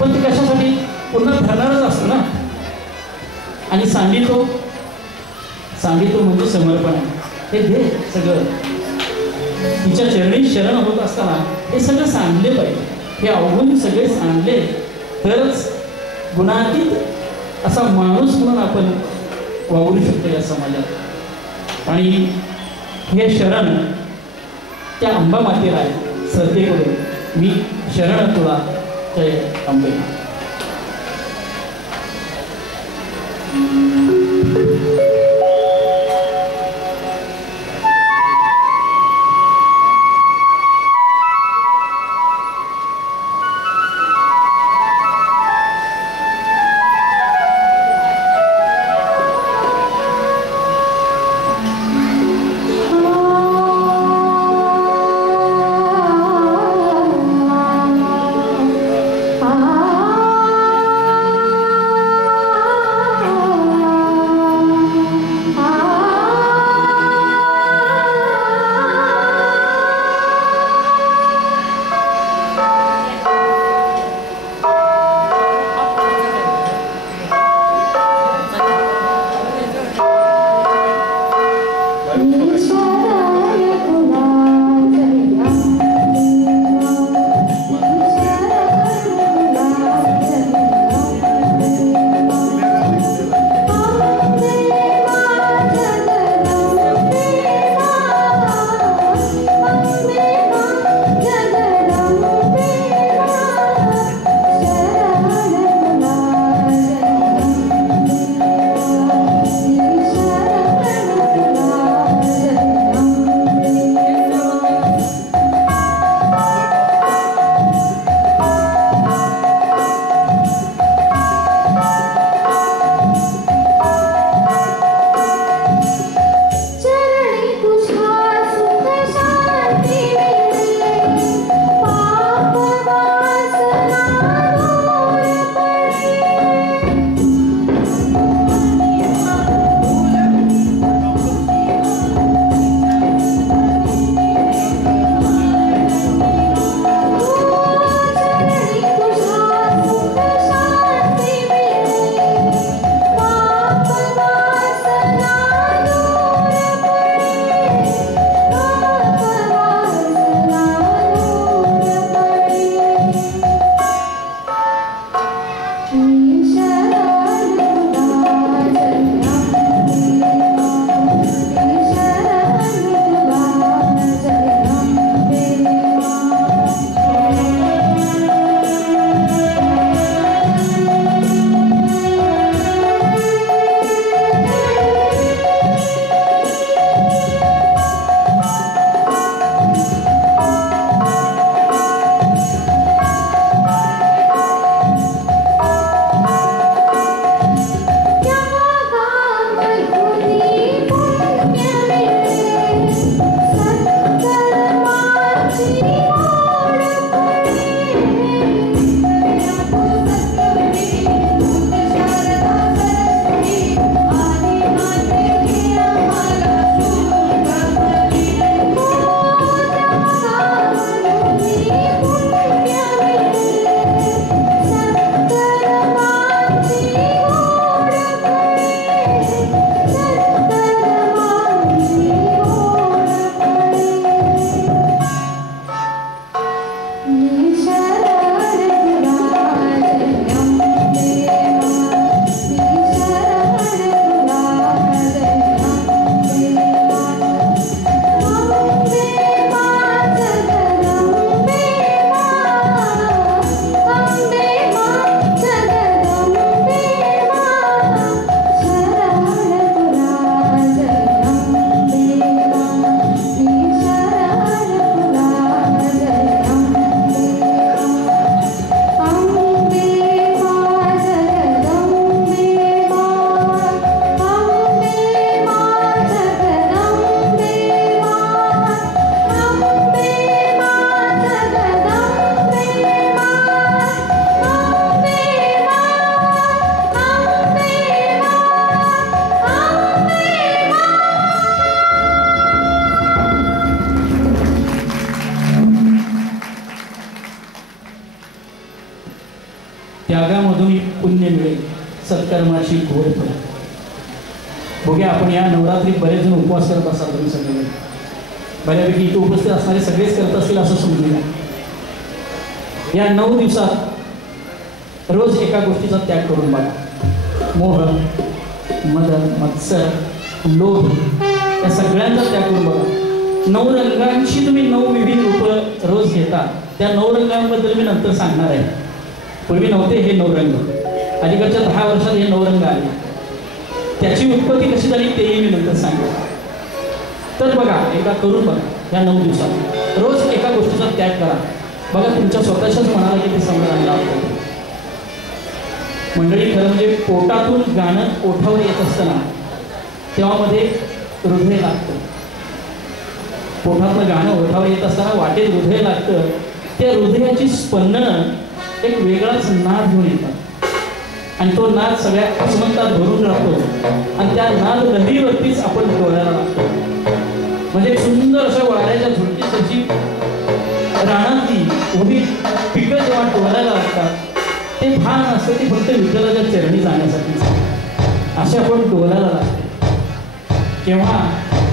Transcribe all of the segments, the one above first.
पण ते कशासाठी पुन्हा ठरणारच असतं ना. आणि सांगितो म्हणजे समर्पण आहे. हे दे सगळं तिच्या चरणी शरण होत असताना हे सगळं सांडले पाहिजे. हे अवगुण सगळे सांडले तरच गुणातीत असा माणूस म्हणून आपण वावरू शकतो या समाजात. आणि हे शरण त्या अंबा मातेला आहे. श्रद्धेकडून मी शरण तुला जय अंबे. त्यागामधून पुण्य मिळेल, सत्कर्माची गोड फळे. बघूया आपण या नवरात्रीत बरेच जण उपवास करत असाल, तुम्ही सगळे बऱ्यापैकी इथे उपस्थित असणारे सगळेच करत असतील असं समजूया. या 9 दिवसात रोज एका गोष्टीचा त्याग करून बघा. मोह, मद, मत्सर, लोभ या सगळ्यांचा त्याग करून बघा. 9 रंगांची तुम्ही 9 विविध रूप रोज घेता. त्या 9 रंगांबद्दल मी नंतर सांगणार आहे. पूर्वी नव्हते हे 9 रंग, अलीकडच्या 10 वर्षात हे 9 रंग आले. त्याची उत्पत्ती कशी झाली तेही मी नंतर सांगेन. तर बघा, एकदा करून बघा या 9 दिवसात रोज एका गोष्टीचा त्याग करा. बघा तुमच्या स्वतःच्याच मनाला किती समाधान लाभतं. मंडळी, खरं म्हणजे पोटातून गाणं ओठावर येत असताना तेव्हा मध्ये हृदय लागतं. पोटातलं गाणं ओठावर येत असताना वाटेत हृदय लागतं. त्या हृदयाची स्पंदनं एक वेगळाच नाद घेऊन येतात आणि तो नाद सगळ्या अस्मंतात भरून राहतो आणि त्या नाद लहरीवरतीच आपण डोळ्याला लागतो. म्हणजे सुंदर अशा वाड्याच्या झुळकीची रानातली उभी पिकं जेव्हा डोळ्याला लागतात ते भान असतं ते फक्त विठ्ठलाच्या चरणी जाण्यासाठी. असे आपण डोळ्याला लागतो केव्हा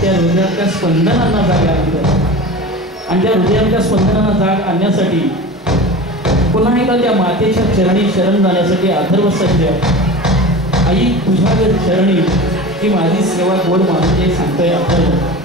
त्या हृदयाच्या स्पंदनांना जाग आणतं. आणि त्या हृदयाच्या स्पंदनांना जाग आणण्यासाठी पुन्हा एकदा त्या मातेच्या चरणी शरण जाण्यासाठी अथर्व सज्ज. आई तुझ्या चरणी ही माझी सेवा गोड माते सांगतोय अथर्व.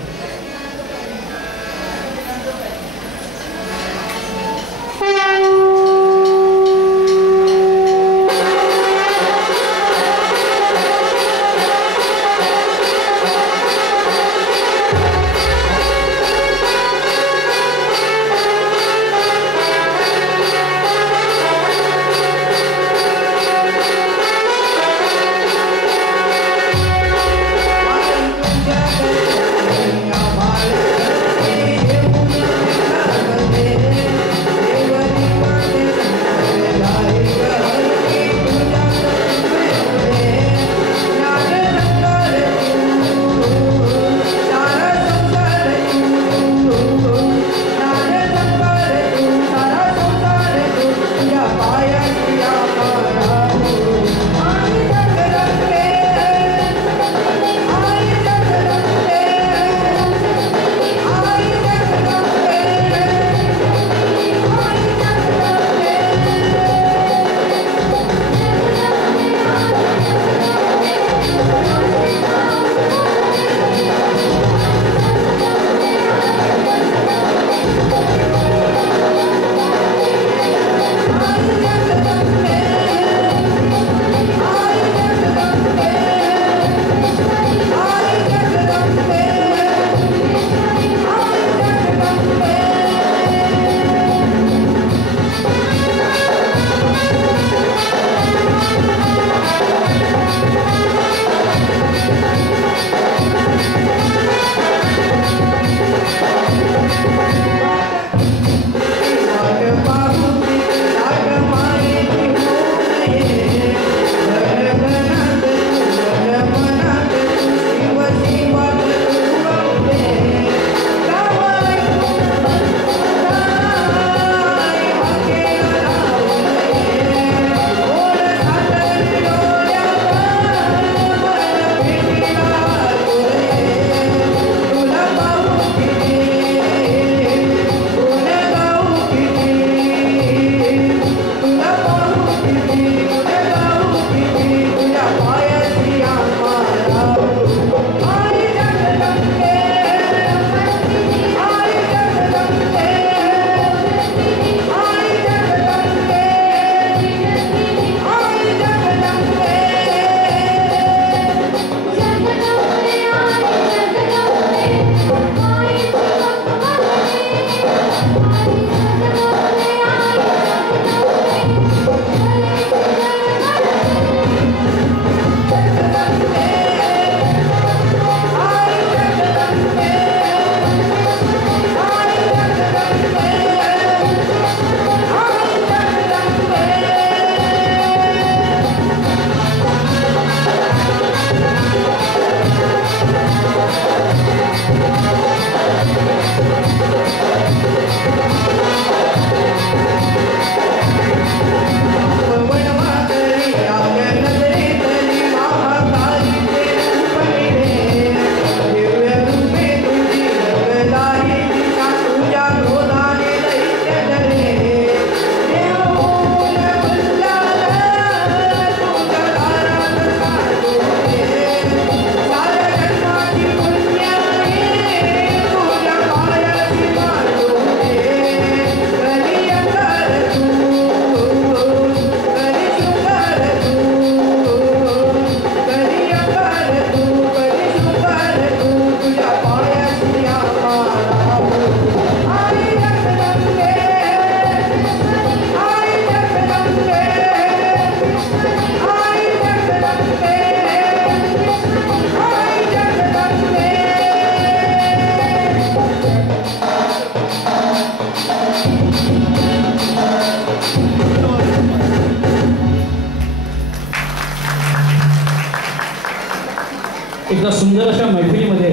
एकदा सुंदर अशा मैफिलीमध्ये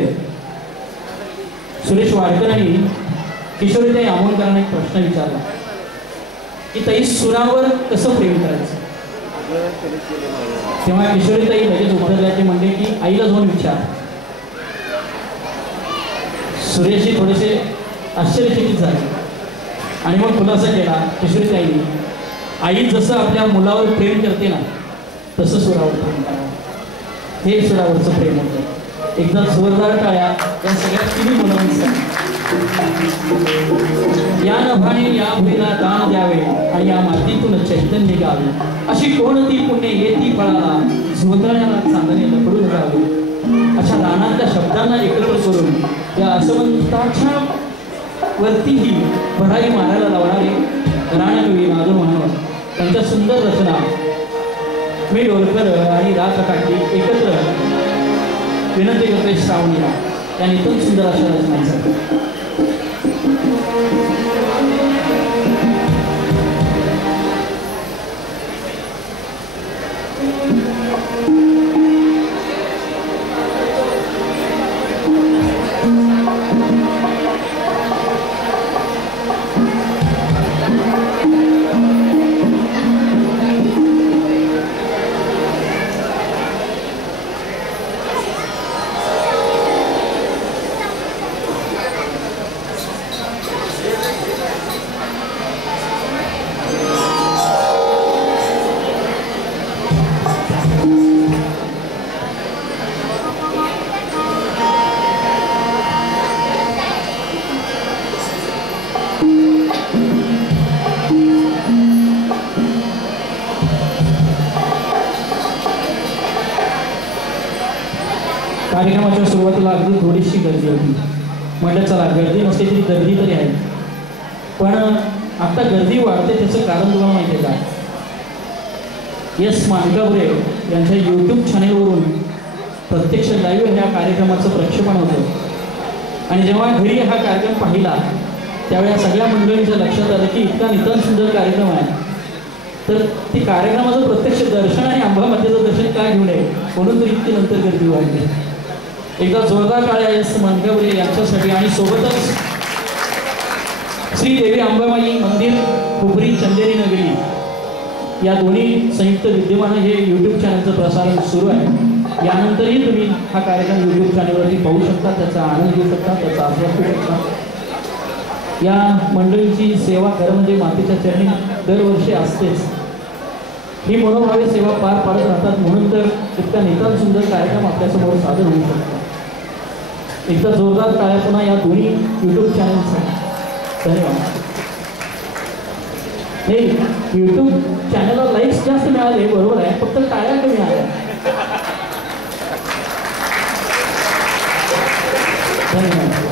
सुरेश वाडकरांनी किशोरीताई आमोणकरांना एक प्रश्न विचारला की ताई सुरावर कसं प्रेम करायचं. तेव्हा किशोरीताई लगेच उत्तरल्याचे म्हणले की आईला जाऊन विचार. सुरेशजी थोडेसे आश्चर्यचकित झाले आणि मग खुलासा केला किशोरीताईंनी, आई जसं आपल्या मुलावर प्रेम करते ना तसं सुरावर प्रेम करावं. हे सुरावरचं प्रेम होतं. एकदा जोरदार टाळ्या या सगळ्या तिन्ही मुलांसाठी. या नभाने या भुईला दान द्यावे आणि या मातीतून चैतन्य गावे. अशी कोणती पुण्य येती फळाला झोतळ्याला चांदणे लपडून जावे. अशा दानांच्या शब्दांना एकत्र करून या असमंताच्या वरतीही भराई मारायला लावणारे राणकवी नादू मानव त्यांच्या सुंदर रचना मी डोरकर आणि रा काकी एकत्र विनंती करते श्रावणीला या नितून सुंदर अशा रचनांसाठी. कार्यक्रमाच्या सुरुवातीला अगदी थोडीशी गर्दी होती. म्हटलं चला गर्दी नसते तरी गर्दी तरी आहे. पण आता गर्दी वाढते त्याचं कारण तुम्हाला माहिती आहे का? यस मानकापुरे यांच्या यूट्यूब चॅनेलवरून प्रत्यक्ष लाईव्ह ह्या कार्यक्रमाचं प्रक्षेपण होतं आणि जेव्हा घरी हा कार्यक्रम पाहिला त्यावेळी सगळ्या मंडळींच्या लक्षात आलं की इतका नितांत सुंदर कार्यक्रम आहे तर ती कार्यक्रमाचं प्रत्यक्ष दर्शन आणि अंबामातेचं दर्शन काय घेऊ नये म्हणून तरी इतकी नंतर गर्दी वाढली. एकदा जोरदार टाळ्या यस मानकापुरे यांच्यासाठी आणि सोबतच श्री देवी अंबाबाई मंदिर हुपरी चंदेरी नगरी या दोन्ही संयुक्त विद्यमानं हे यूट्यूब चॅनलचं प्रसारण सुरू आहे. यानंतरही तुम्ही हा कार्यक्रम यूट्यूब चॅनलवरती पाहू शकता, त्याचा आनंद घेऊ शकता, त्याचा आस्वाद घेऊ शकता. या मंडळींची सेवा खरं म्हणजे मातेच्या चरणी दरवर्षी असतेच. ही मनोभावे सेवा पार पाडत राहतात म्हणून तर इतका नितांत सुंदर कार्यक्रम आपल्यासमोर सादर होऊ शकतो. एकदा जोरदार टाळ्या पुन्हा या दोन्ही यूट्यूब चॅनलसाठी. धन्यवाद. हे यूट्यूब चॅनलला लाईक्स जास्त मिळाले बरोबर आहे, फक्त टाळ्या कमी आल्या. धन्यवाद.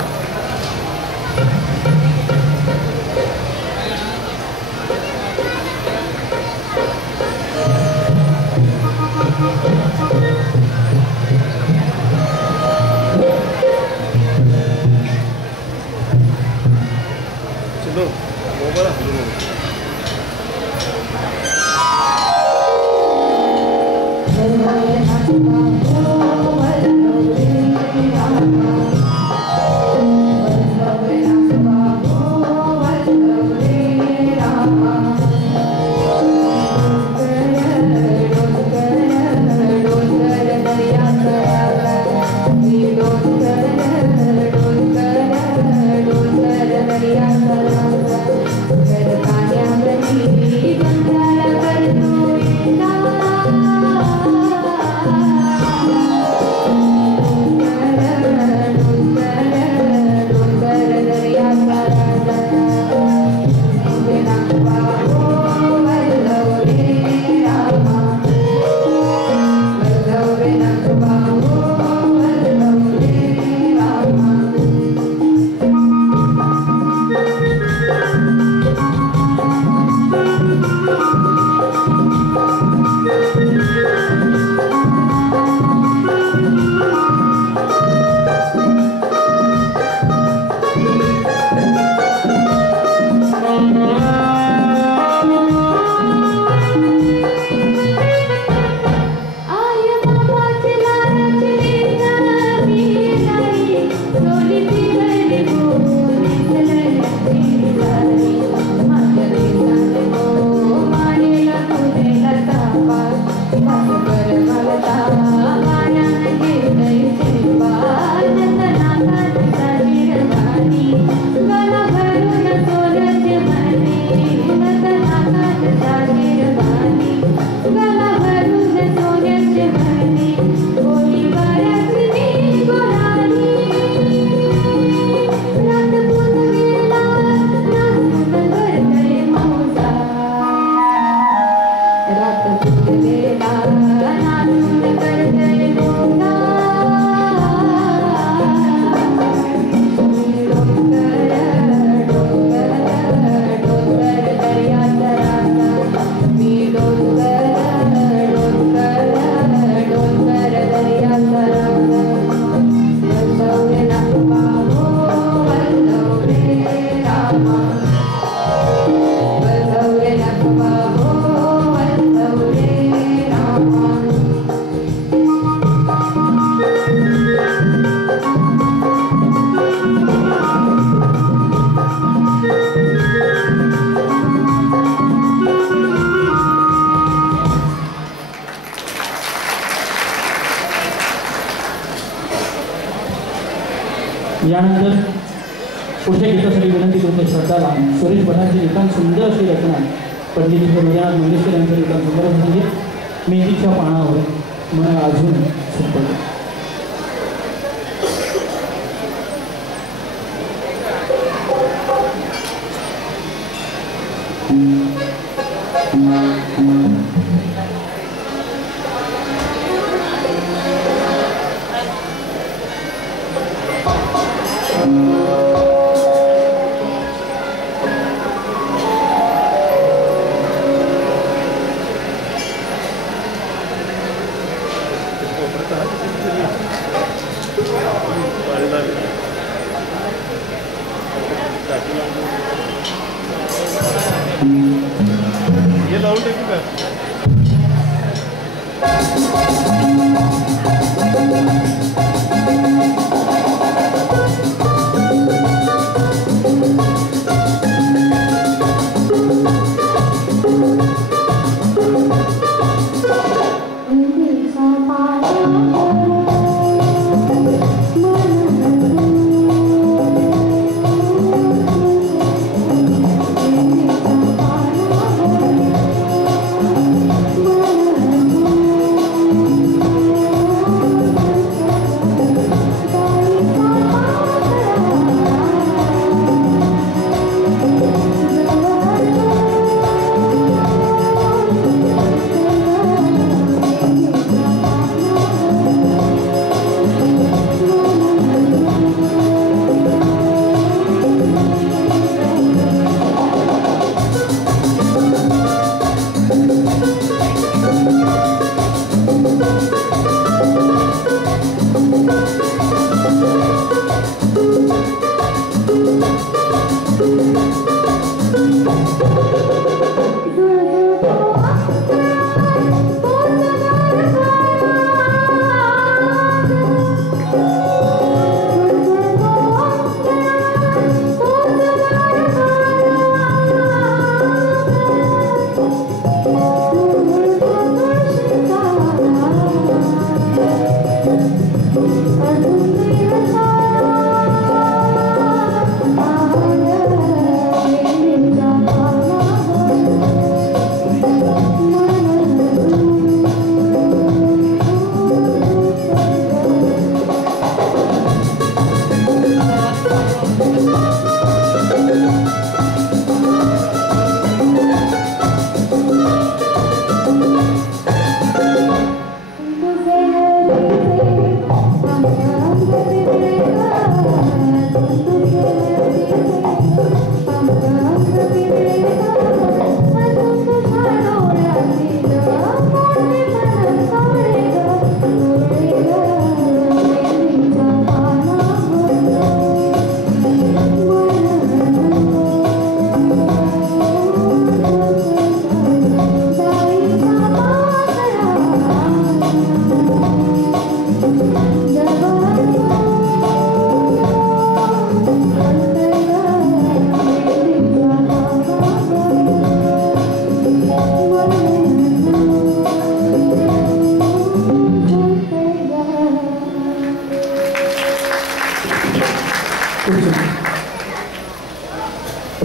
यानंतर पुढच्या गीतासाठी विनंती करते श्रद्धाला सुरेश भटांची लिखाण सुंदर अशी रचना पंडित हृदयनाथ मंगेशकर यांचं लिखाण सुंदर संगीत मेहंदीच्या पानावर मन अजून सुटतं. ये लावून टाकू का?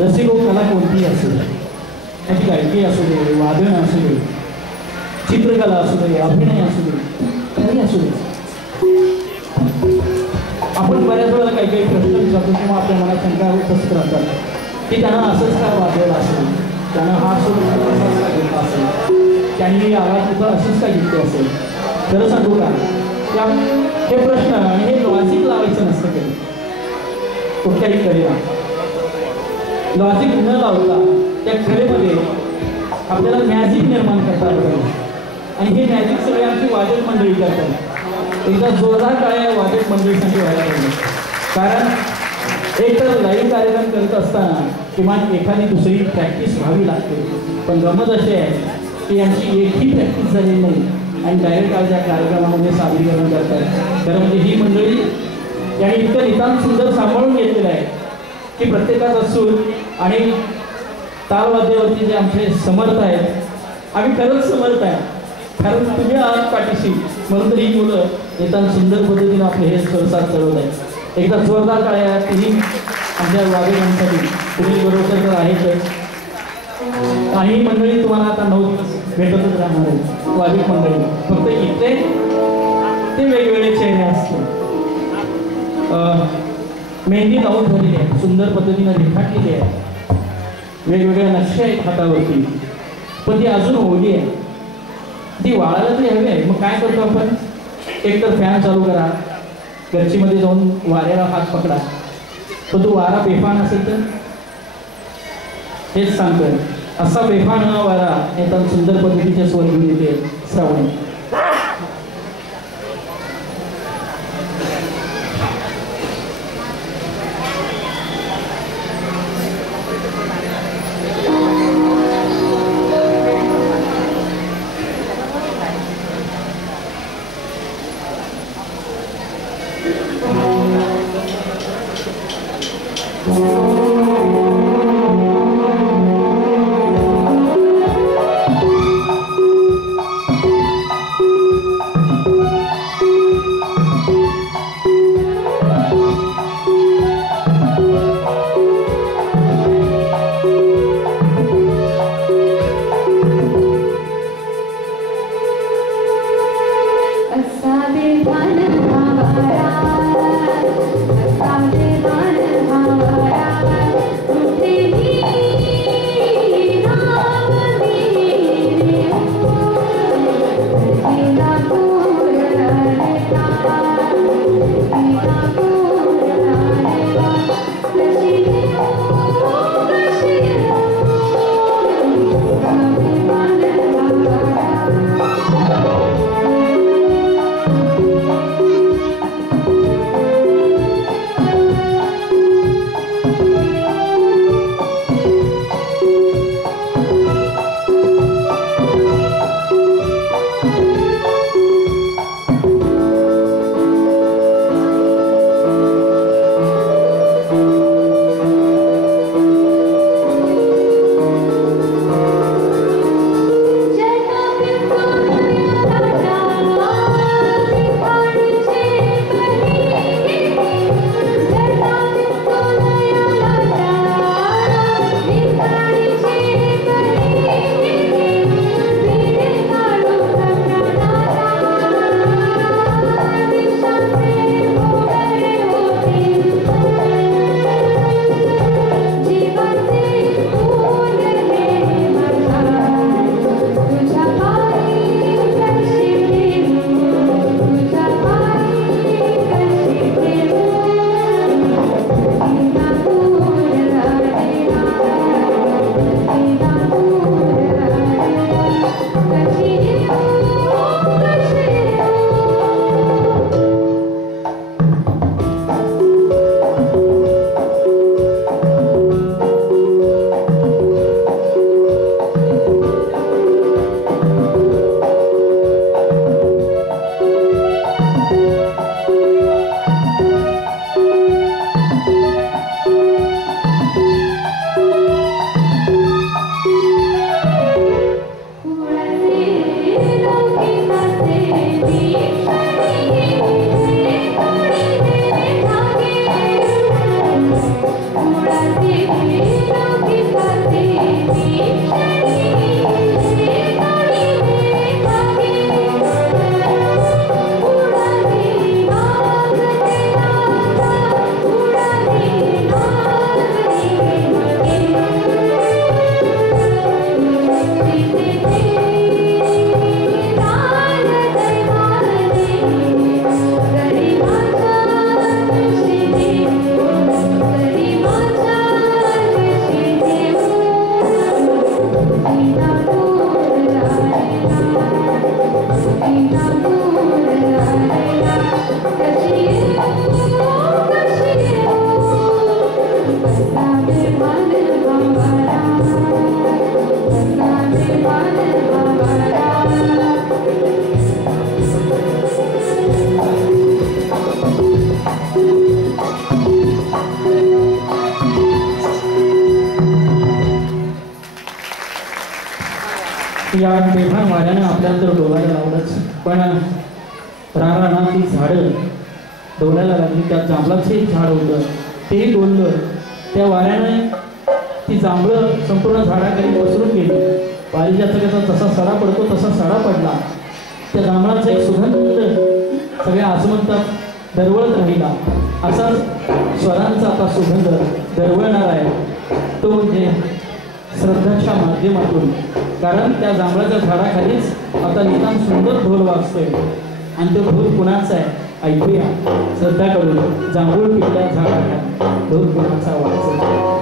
रसिको कला कोणतीही असू दे, त्याची गायकी असू दे, वादन असू दे, चित्रकला असू दे, अभिनय असू दे, काही असू दे. आपण बऱ्याच वेळेला काही काही प्रश्न विचारतो किंवा आपल्या मनात शंका उपस्थित राहतात की त्यांना असंच काय वाजवलं असेल, त्यांना हा सूर असाच का घेतला असेल, त्यांनी आवाज तिथं अशीच काय घेतली असेल. खरं सांगू का, त्या हे प्रश्न आणि हे लॉजिक लावायचं नसतं कधी कुठल्याही कलेला. लॉजिक न लावता त्या कलेमध्ये आपल्याला मॅजिक निर्माण करता आलं आणि हे मॅजिक सगळे आमची वादक मंडळी करतात. एकदा जोरदार टाळ्या वादक मंडळीसाठी व्हायला पाहिजे. कारण एक तर लाईव्ह कार्यक्रम करत असताना किमान एखादी दुसरी प्रॅक्टिस व्हावी लागते. पण गमत अशी आहे की यांची एकही प्रॅक्टिस झालेली नाही आणि डायरेक्ट आज या कार्यक्रमामध्ये सादरीकरण करतात. खरं म्हणजे ही मंडळी यांनी इतकं नितांत सुंदर सांभाळून घेतलेलं आहे की प्रत्येकाचा सूर आणि तालवाद्यावरती जे आमचे समर्थ आहेत, आम्ही खरंच समर्थ आहे. कारण तुम्ही आहात पाठीशी, म्हणून तर ही मुलं नितांत सुंदर पद्धतीनं आपले हे स्वरसाद चढवत आहेत. एकदा जोरदार टाळ्या तुम्ही आमच्या वादकांसाठी. तुम्ही बरोबर तर आहेतच आणि ही मंडळी तुम्हाला आता 9 दिवस भेटतच राहणार आहे. वादक मंडळी फक्त इथे ते वेगवेगळे चेहरे असते. मेहंदी लावून झालेली आहे, सुंदर पद्धतीनं रेखाटलेली आहे, वेगवेगळ्या नक्षे आहेत हातावरती, पण ती अजून ओली आहे. ती वाळायला तरी हवी आहे. मग काय करतो आपण, एकतर फॅन चालू करा, गच्चीमध्ये जाऊन वाऱ्याला हात पकडा. पण तो वारा बेफान असेल तर हेच सांगतोय, असा बेफान हा वारा एकदम सुंदर पद्धतीच्या स्वर घेऊन येते श्रावणी. बेभान वाऱ्यानं आपल्याला तर डोलायला लावलंच, पण रानात ती झाडं डोलायला लागली. त्या जांभळाचं एक झाड होतं तेही डोललं. त्या वाऱ्यानं ती जांभळं संपूर्ण झाडाखाली पसरून गेली. पारिजातकाचा जसा सडा पडतो तसा सडा पडला. त्या जांभळाचा एक सुगंध सगळ्या आसमंतात दरवळत राहिला. असाच स्वरांचा आता सुगंध दरवळणार आहे, तो म्हणजे श्रद्धाच्या माध्यमातून. कारण त्या जांभळाच्या झाडाखालीच आता निदान सुंदर ढोल वाजतोय आणि तो ढोल कुणाचा आहे ऐकूया. श्रद्धा करून जांभूळ पिकल्या झाडाला ढोल कुणाचा वाजतो.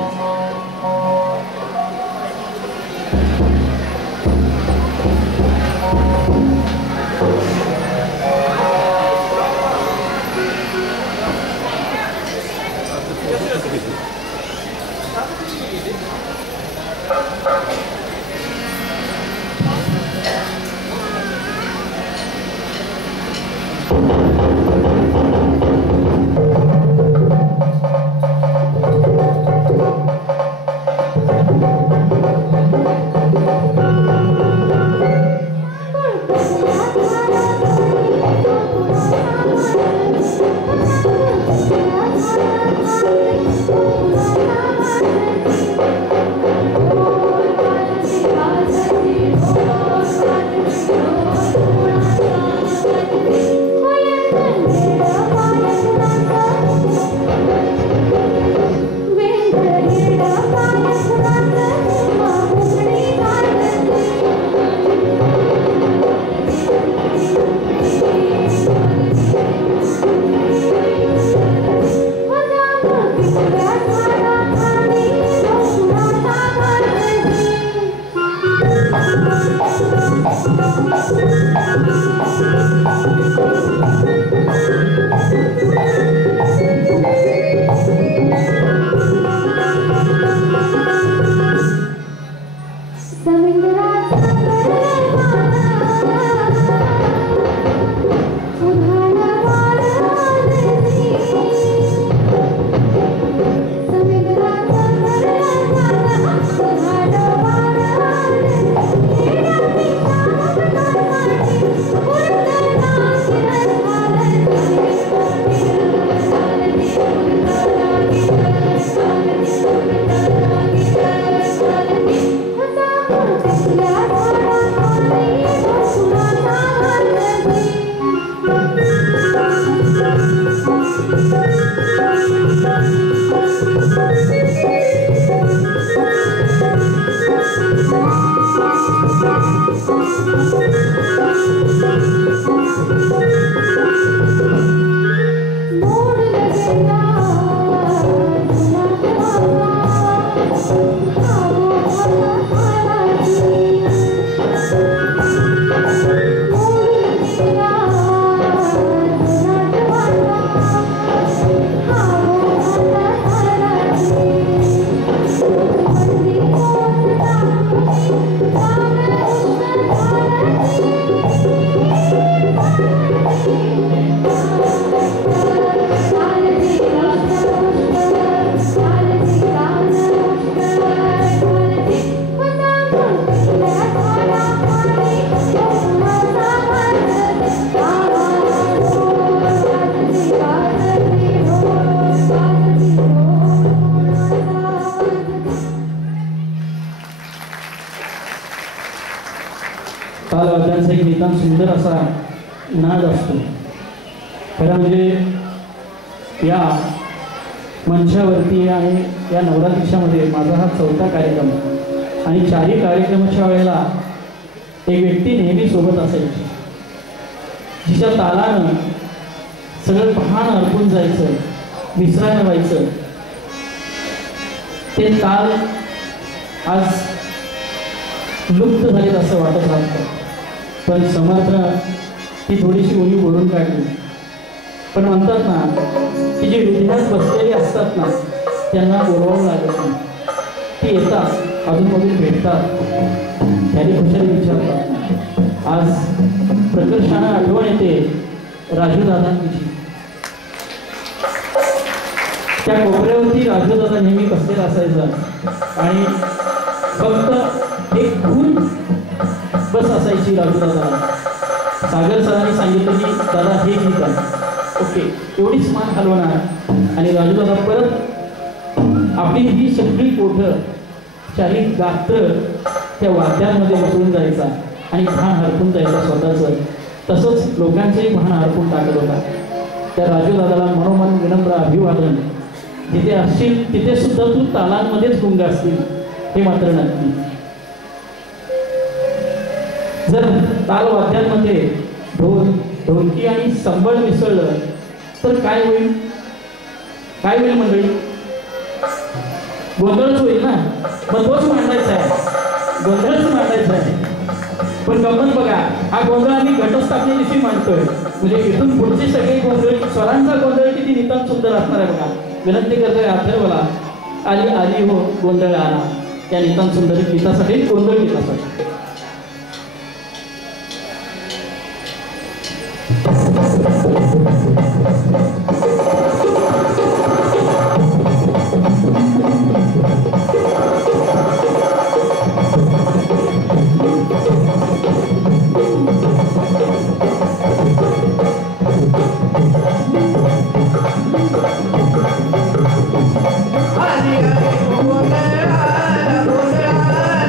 तालवाद्यांचा एक नितांत सुंदर असा नाद असतो. खरं म्हणजे या मंचावरती आणि या नवरात्रीच्यामध्ये माझा हा 4था कार्यक्रम आणि 4ही कार्यक्रमाच्या वेळेला एक व्यक्ती नेहमी सोबत असायची, जिच्या तालानं सगळं भान अर्पून जायचं, विसरायला व्हायचं. ते ताल आज लुप्त झालेत असं वाटत राहतं, पण समर्थनं ती थोडीशी उणी भरून काढली. पण म्हणतात ना की जी हृदयात बसलेली असतात ना त्यांना बोलवावं लागत नाही, ती येतात अजूनमधून भेटतात, त्याने खुशाली विचारतात. आज प्रकर्षानं आठवण येते राजूदादांची. त्या कोपऱ्यावरती राजूदादा नेहमी बसलेला असायचा आणि फक्त एक खून बस असायची राजू दादाला. सागर सरांनी सांगितलं की दादा हे गीत आहे, ओके, एवढीच मान हलवणार आणि राजू दादा परत आपली ही सगळी कोठं शाही गात्र त्या वाद्यांमध्ये बसवून जायचा आणि भान हरपून जायचा स्वतःचं. तसंच लोकांचंही भान हरपून टाकत होता. त्या राजू दादाला मनोमन विनम्र अभिवादन. जिथे असतील तिथे सुद्धा तू तालांमध्येच गुंग असतील हे मात्र नक्की. जर तालवाद्यांमध्ये ढोल ढोलकी आणि संबळ मिसळलं तर काय होईल? काय होईल मंडळी? गोंधळच होईल ना. मग तोच मांडायचा आहे, गोंधळच मांडायचा आहे. पण गंमत बघा, हा गोंधळ आम्ही घटस्थापने दिवशी मांडतोय. म्हणजे इथून पुढचे सगळे गोंधळ, स्वरांचा गोंधळ किती नितांत सुंदर असणार आहे बघा. विनंती करतोय अथर्वला, आली आली हो गोंधळ आला, या नितांत सुंदर गीतासाठी, गोंधळ गीतासाठी. Hare Hare Bol Hare Bol Hare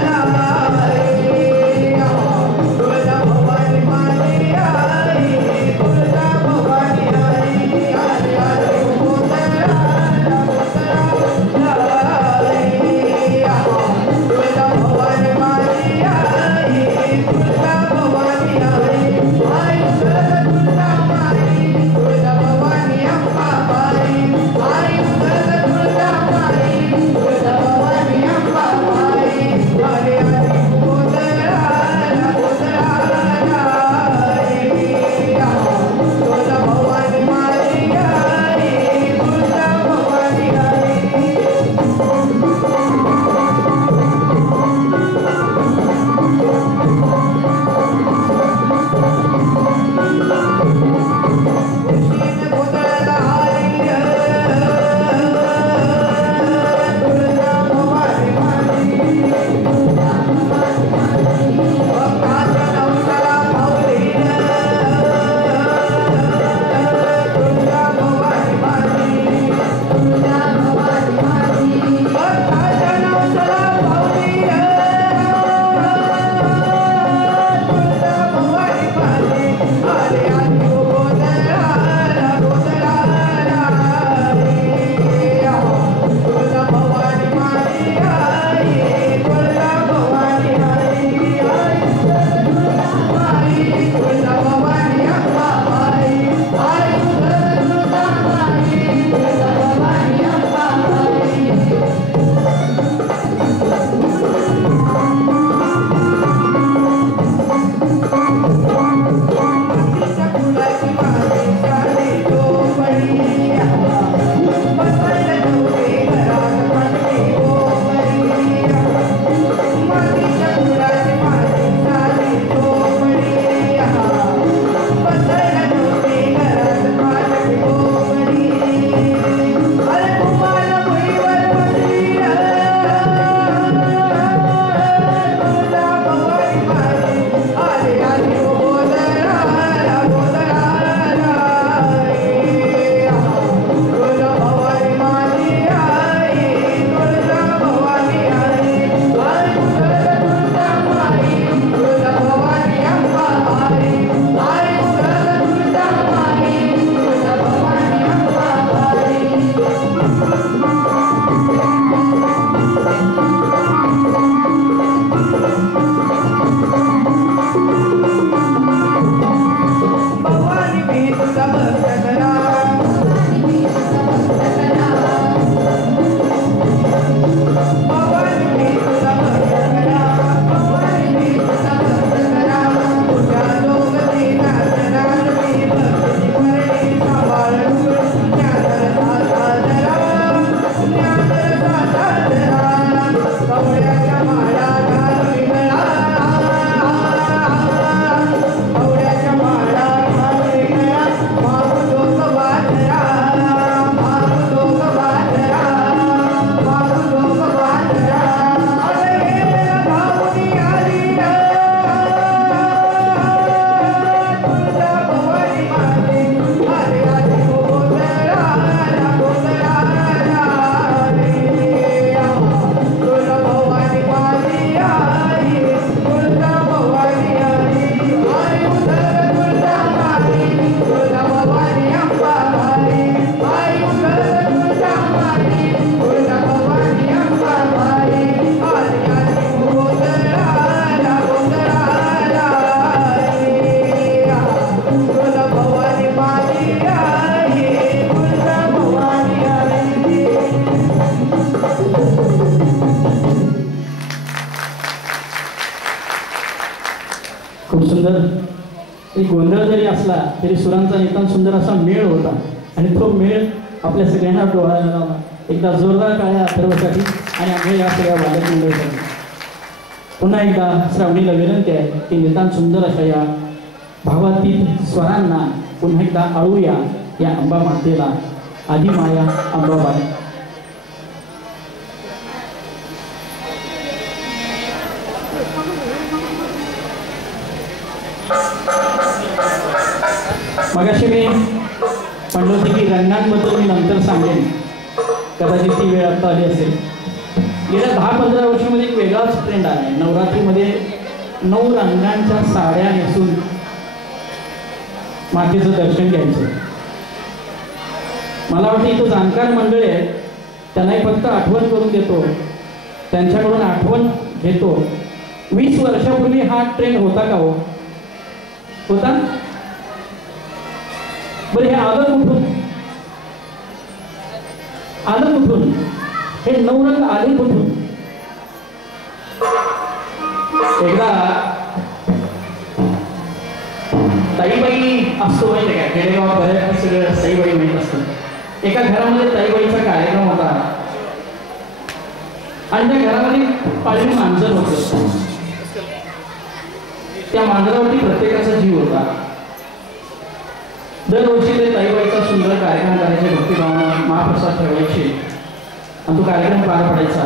खूप सुंदर. एक गोंधळ जरी असला तरी सुरांचा नितांत सुंदर असा मेळ होता आणि तो मेळ आपल्या सगळ्यांना डोळ्याला लावला. एकदा जोरदार टाळ्या अथर्वसाठी आणि आमच्या या सगळ्या बालक मंडळीसाठी. पुन्हा एकदा श्रावणीला विनंती आहे की नितांत सुंदर अशा या भावातीत स्वरांना पुन्हा एकदा आळूया या अंबा मातेला. आदिमाया अंबाबाई. मगाशी मी म्हणलो होते की रंगांबद्दल मी नंतर सांगेन, कदाचित ती वेळ आता आली असेल. गेल्या 10-15 वर्षामध्ये एक वेगळाच ट्रेंड आहे. नवरात्रीमध्ये 9 रंगांच्या साड्या नेसून मातेचं दर्शन घ्यायचं. मला वाटतं इथं जाणकार मंडळी आहेत, त्यांनाही फक्त आठवण करून देतो, त्यांच्याकडून आठवण घेतो. 20 वर्षापूर्वी हा ट्रेंड होता का हो? होता? बरं, हे आलं कुठून? आलं कुठून? हे 9 रंग आले कुठून? एकदा ताईबाई असतो माहिती का, खेडेगावात बऱ्याच सगळं ताईबाई माहीत असतं. एका घरामध्ये ताईबाईचा कार्यक्रम होता आणि त्या घरामध्ये पाळीव मांजर होतं. त्या मांजरावरती प्रत्येकाचा जीव होता. दरवर्षी ते ताईबाईचा सुंदर कार्यक्रम करायचे, भक्तिभावना महाप्रसाद ठेवायचे आणि तो कार्यक्रम पार पडायचा.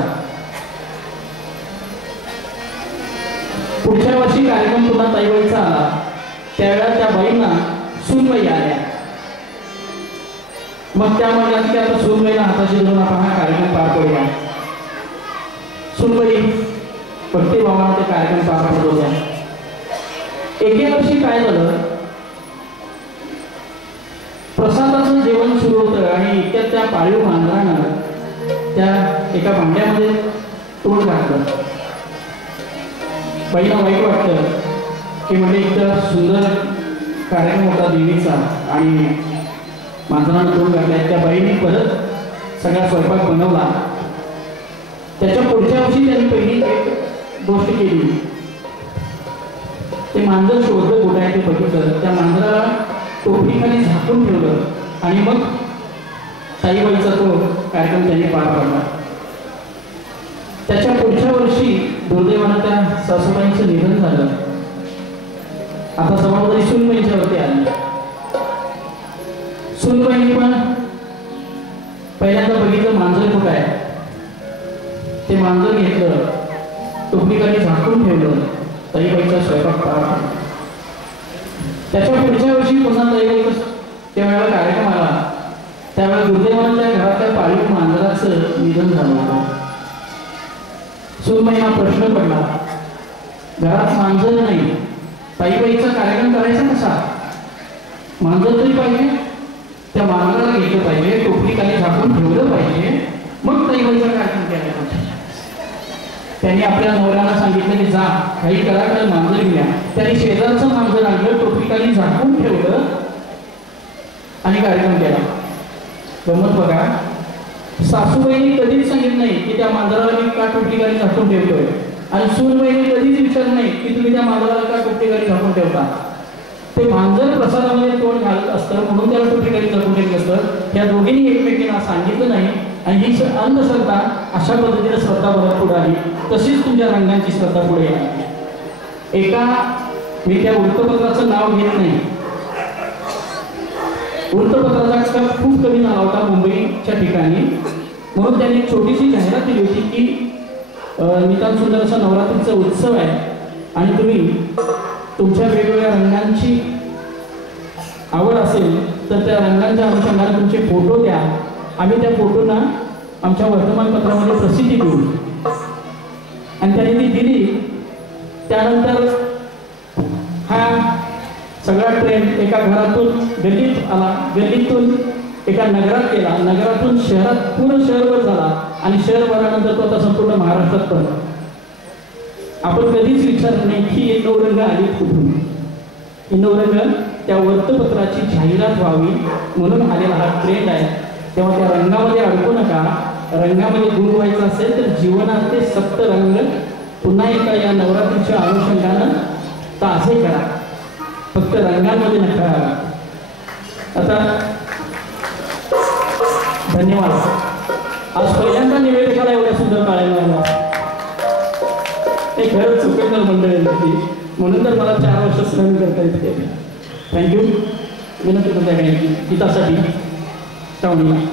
पुढच्या वर्षी कार्यक्रम पुन्हा ताईबाईचा आला. त्यावेळेला त्या बाईंना सूनबाई आल्या. मग त्या म्हणल्या की आता सूनबाईला हाताशी धरून आपण हा कार्यक्रम पार पडूया. सूनबाई भक्तिभावानं ते कार्यक्रम पार पडत होत्या. एके वर्षी काय झालं, प्रसादाचं जेवण सुरू होतं आणि इतक्यात त्या पाळीव मांजरानं त्या एका भांड्यामध्ये तोंड घातलं. बाईला वाईट वाटलं की म्हणजे इतका सुंदर कार्यक्रम होता देवीचा आणि मांजरानं तोंड घातलाय. त्या बाईने परत सगळा स्वयंपाक बनवला. त्याच्या पुढच्या वर्षी त्यांनी पहिली एक गोष्ट केली, ते मांजर शोधलं कुठे आहे ते बघितलं. त्या मांजराला टोपलीखाली झाकून ठेवलं आणि मग ताईबाईचा तो कार्यक्रम त्यांनी पार पाडला. त्याच्या पुढच्या वर्षी दुर्दैवानं त्या सासूबाईंचं निधन झालं. आता जबाबदारी सूनबाईंच्यावरती आली. सूनबाईंनी पण पहिल्यांदा बघितलं मांजर कुठं आहे. ते मांजर घेतलं, टोपलीखाली झाकून ठेवलं, ताईबाईचा स्वयंपाक पार पडला. त्याच्या पुढच्या वर्षी पुन्हा ताईबाईचा त्यावेळेला कार्यक्रम आला. त्यावेळेला दुर्दैवानं त्या घरातल्या पाळीव मांजराचं निधन झालं होतं. सूनबाईंना प्रश्न पडला, घरात मांजर नाही, ताईबाईचा कार्यक्रम करायचा कसा? मांजर तरी पाहिजे, त्या मांजराला घेतलं पाहिजे, टोपलीखाली झाकून ठेवलं पाहिजे, मग ताईबाईचा कार्यक्रम केला पाहिजे. त्यांनी आपल्या नवऱ्याला सांगितलं की जा काही करा, कारण मांजर घ्या. त्यांनी शेजारचं मांजर आणलं, टोपलीखाली झाकून ठेवलं आणि कार्यक्रम केला. गमत बघा, सासूबाईंनी कधीच सांगितलं नाही की त्या मांजराला मी का टोपलीखाली झाकून ठेवतोय आणि सूनबाईंनी कधीच विचारलं नाही की तुम्ही त्या मांजराला का टोपलीखाली झाकून ठेवता. ते मांजर प्रसादामध्ये तोंड घालत असतं म्हणून त्याला टोपलीखाली झाकून ठेवलं असतं. या दोघींनी एकमेकींना सांगितलं नाही आणि ही अंधश्रद्धा अशा पद्धतीने श्रद्धा बघत पुढे आली. तशीच तुमच्या रंगांची श्रद्धा पुढे आली. एका मी त्या वृत्तपत्राचं नाव घेत नाही, वृत्तपत्राचा खूप कमी नाव होता मुंबईच्या ठिकाणी, म्हणून त्यांनी एक छोटीशी जाहिरात दिली होती की नितांत सुंदर असा नवरात्रीचा उत्सव आहे आणि तुम्ही तुमच्या वेगवेगळ्या रंगांची आवड असेल तर त्या रंगांच्या अनुषंगाने तुमचे फोटो द्या, आम्ही त्या फोटोंना आमच्या वर्तमानपत्रामध्ये प्रसिद्धी देऊ. आणि त्यांनी ती दिली. त्यानंतर हा सगळा ट्रेंड एका घरातून गल्लीत आला, गल्लीतून एका नगरात गेला, नगरातून शहरात, पूर्ण शहरभर झाला आणि शहरभरानंतर तो आता संपूर्ण महाराष्ट्रात पण. आपण कधीच विचारलं नाही की हे 9 रंग आले कुठून. हे 9 रंग त्या वृत्तपत्राची जाहिरात व्हावी म्हणून आलेला हा ट्रेंड आहे. तेव्हा त्या रंगामध्ये अडकू नका. रंगामध्ये गुण व्हायचं असेल तर जीवनातले 7 रंग पुन्हा एकदा या नवरात्रीच्या अनुषंगानं तर असे करा, फक्त रंगांमध्ये नका. आता धन्यवाद. आज पहिल्यांदा निवेदकाला एवढ्या सुंदर टाळ्या मिळाल्या. हे खरंच चुकेंद्र मंडळी होती, म्हणून तर मला 4 वर्ष सहन करता येते. थँक्यू. विनंती करता काही गीतासाठी श्रावणी.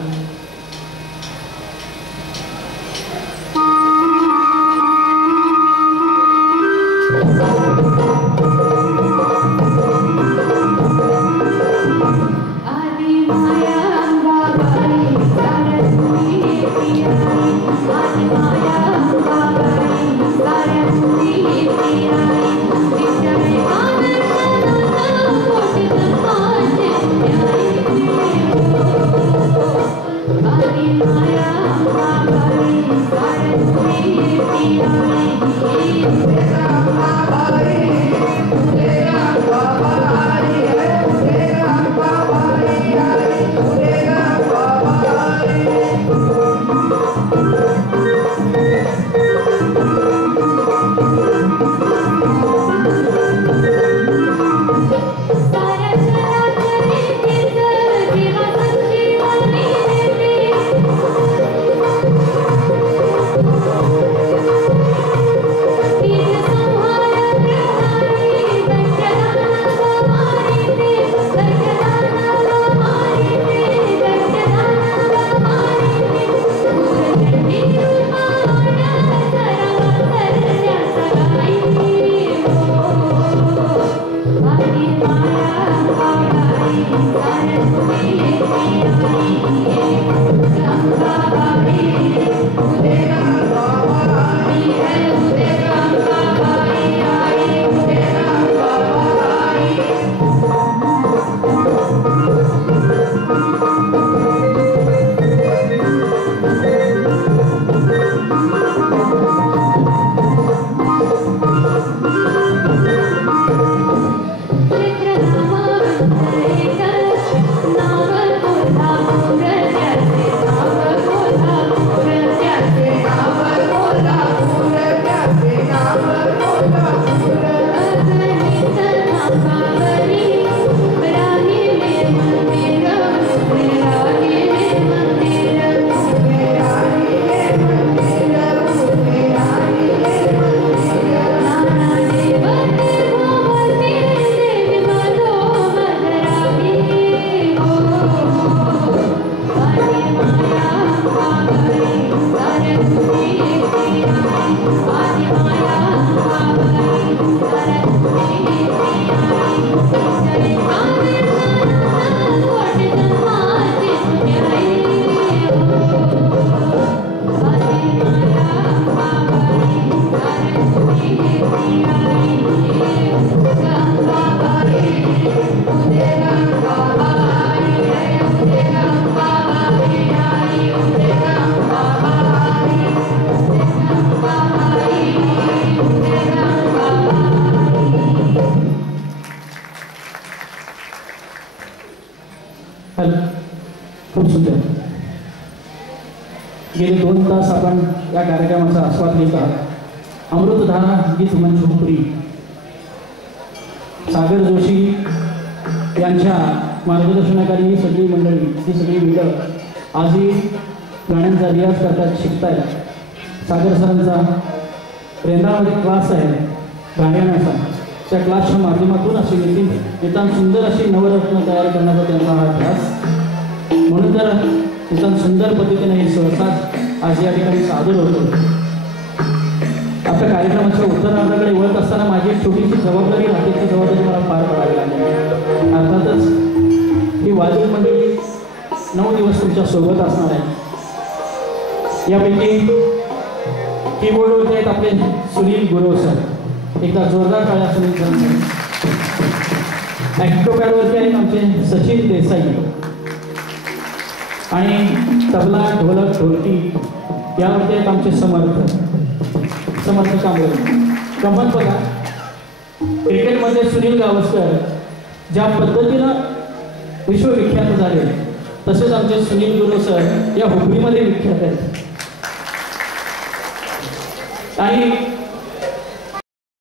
खूप सुंदर. गेले 2 तास आपण या कार्यक्रमाचा आस्वाद घेत आहात. अमृतधारा गीत मंच हुपरी सागर जोशी यांच्या मार्गदर्शनाखाली ही सगळी मंडळी, ही सगळी मुलं आजही गाण्यांचा रियाज करतात, शिकतायत. सागर सरांचा रेंदामध्ये क्लास आहे गाण्याचा. त्या क्लासच्या माध्यमातून अशी नितांत सुंदर अशी नवरत्न तयार करण्याचा त्यांचा हा ध्यास. म्हणून तर नितांत सुंदर पद्धतीने हे सहसा आज या ठिकाणी सादर होतो. आपल्या कार्यक्रमाच्या उत्तरार्धाकडे वळत असताना माझी एक छोटीशी जबाबदारी राहते, ती जबाबदारी मला पार पाडावी लागेल. अर्थातच ही वादळ मंडळी 9 दिवस तुमच्या सोबत असणार आहे. यापैकी कीबोर्डवरती आहेत आपले सुनील गुरव सर. एकदा जोरदार टाळ्या सुनील सर. ॲक्टोपॅडवरती आहेत आमचे सचिन देसाई आणि तबला ढोलक ढोलकी यावरती आहेत आमचे समर्थ कांबळे. गंमत बघा, क्रिकेटमध्ये सुनील गावस्कर ज्या पद्धतीनं विश्वविख्यात झाले तसेच आमचे सुनील गुरव सर या हुपरीमध्ये विख्यात आहेत. आणि